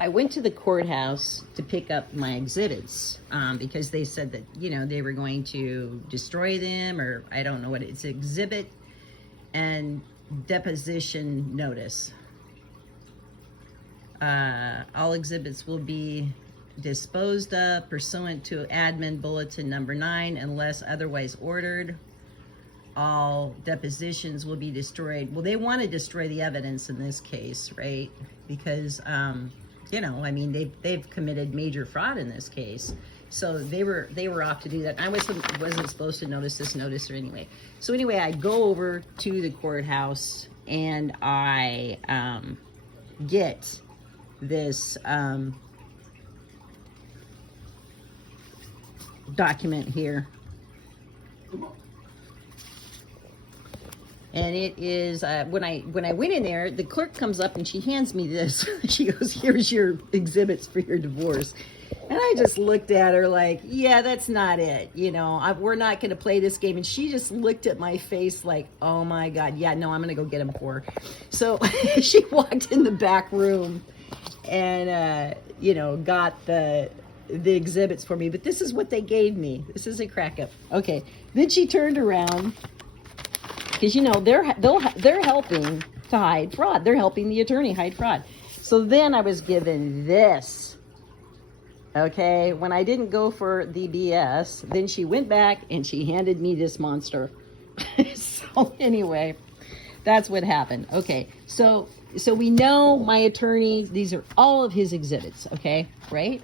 I went to the courthouse to pick up my exhibits because they said that, you know, they were going to destroy them, or I don't know what it's, exhibit and deposition notice. All exhibits will be disposed of pursuant to admin bulletin number 9 unless otherwise ordered. All depositions will be destroyed. Well, they want to destroy the evidence in this case, right? Because, you know, I mean, they've committed major fraud in this case. So they were off to do that. I wasn't supposed to notice this notice or anyway. So anyway, I go over to the courthouse and I get this document here. And it is, when I went in there, the clerk comes up and she hands me this. She goes, "Here's your exhibits for your divorce." And I just looked at her like, yeah, that's not it. You know, we're not going to play this game. And she just looked at my face like, oh my God, yeah, no, I'm going to go get them for her. So she walked in the back room and, you know, got the exhibits for me. But this is what they gave me. This is a crack up. Okay. Then she turned around. Because, you know, they're helping to hide fraud. They're helping the attorney hide fraud. So then I was given this, okay? When I didn't go for the BS, then she went back and she handed me this monster. So anyway, that's what happened. Okay, so we know my attorney, these are all of his exhibits, okay, right?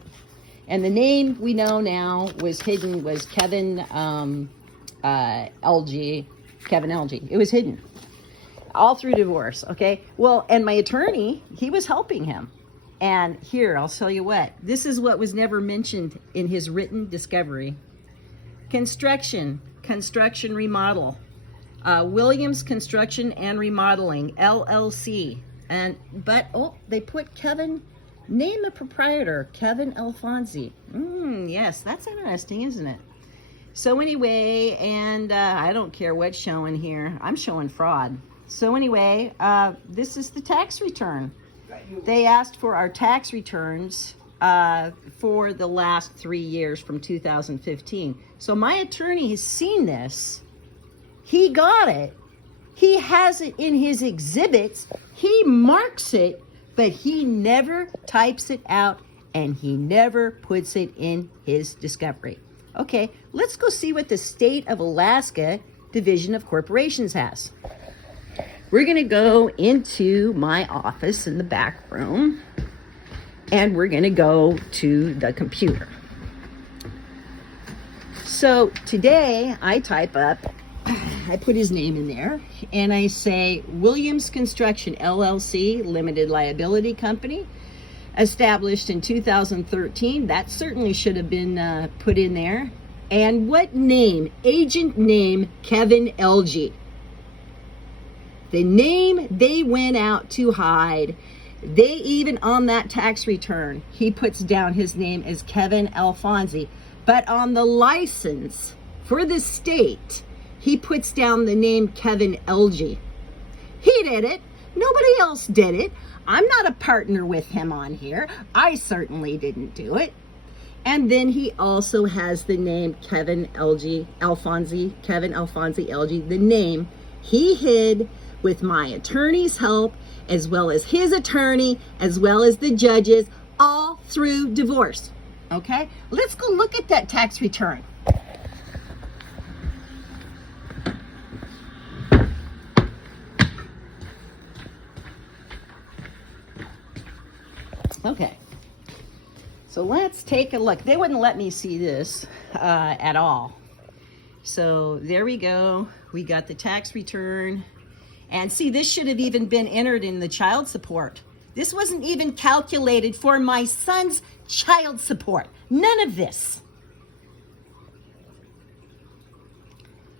And the name we know now was hidden, was Kevin LG. Kevin LG. It was hidden all through divorce. Okay. Well, and my attorney, he was helping him. And here, I'll tell you what, this is what was never mentioned in his written discovery. Construction remodel, Williams Construction and Remodeling, LLC. But they put Kevin, name the proprietor, Kevin Alfonsi. Yes, that's interesting, isn't it? So anyway, and I don't care what's showing here. I'm showing fraud. So anyway, this is the tax return. They asked for our tax returns for the last 3 years from 2015. So my attorney has seen this. He got it. He has it in his exhibits. He marks it, but he never types it out and he never puts it in his discovery. Okay, let's go see what the State of Alaska Division of Corporations has. We're going to go into my office in the back room, and we're going to go to the computer. So today I type up, I put his name in there, and I say Williams Construction LLC, Limited Liability Company, established in 2013. That certainly should have been put in there. And what name? Agent name, Kevin LG. The name they went out to hide. They even, on that tax return, he puts down his name as Kevin Alfonsi. But on the license for the state, he puts down the name Kevin LG. He did it. Nobody else did it. I'm not a partner with him on here. I certainly didn't do it. And then he also has the name Kevin Alfonsi LG, the name he hid with my attorney's help, as well as his attorney, as well as the judges, all through divorce. Okay? Let's go look at that tax return. Okay, so let's take a look. They wouldn't let me see this at all. So there we go. We got the tax return. And see, this should have even been entered in the child support. This wasn't even calculated for my son's child support. None of this.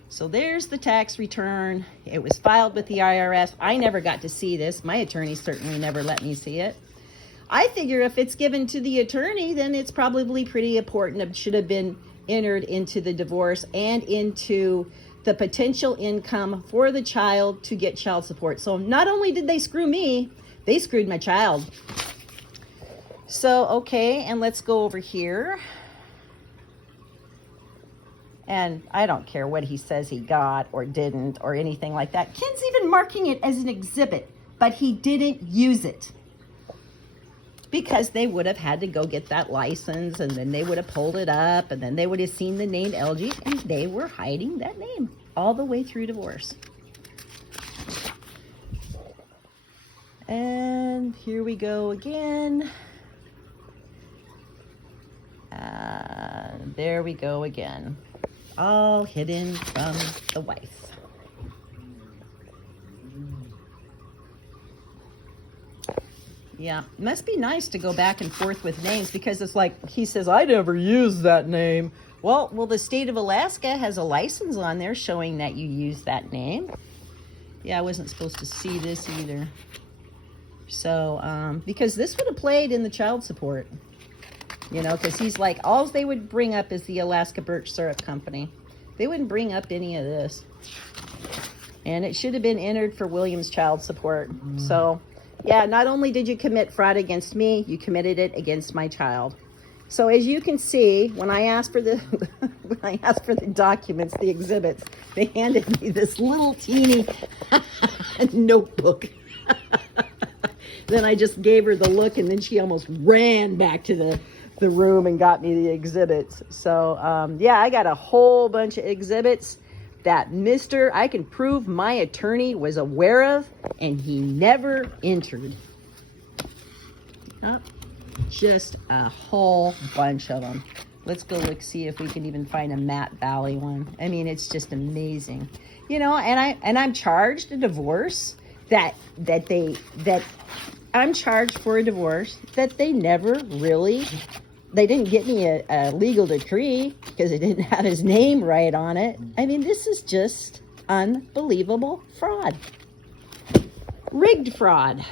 So there's the tax return. It was filed with the IRS. I never got to see this. My attorney certainly never let me see it. I figure if it's given to the attorney, then it's probably pretty important. It should have been entered into the divorce and into the potential income for the child to get child support. So not only did they screw me, they screwed my child. So, okay, and let's go over here. And I don't care what he says he got or didn't or anything like that. Ken's even marking it as an exhibit, but he didn't use it. Because they would have had to go get that license, and then they would have pulled it up, and then they would have seen the name LG, and they were hiding that name all the way through divorce. And here we go again. There we go again. All hidden from the wife. Yeah, must be nice to go back and forth with names, because it's like he says, I never used that name. Well, the state of Alaska has a license on there showing that you use that name. Yeah, I wasn't supposed to see this either. So, because this would have played in the child support. You know, because he's like, all they would bring up is the Alaska Birch Syrup Company. They wouldn't bring up any of this. And it should have been entered for William's child support. So, yeah, not only did you commit fraud against me, you committed it against my child. So as you can see, when I asked for the documents, the exhibits, they handed me this little teeny notebook. Then I just gave her the look, and then she almost ran back to the room and got me the exhibits. So, yeah, I got a whole bunch of exhibits that I can prove my attorney was aware of, and he never entered. Just a whole bunch of them. Let's go look, see if we can even find a Matt Valley one. I mean, it's just amazing. You know, and I'm charged a divorce I'm charged for a divorce that they didn't get me a legal decree because it didn't have his name right on it. I mean, this is just unbelievable fraud. Rigged fraud.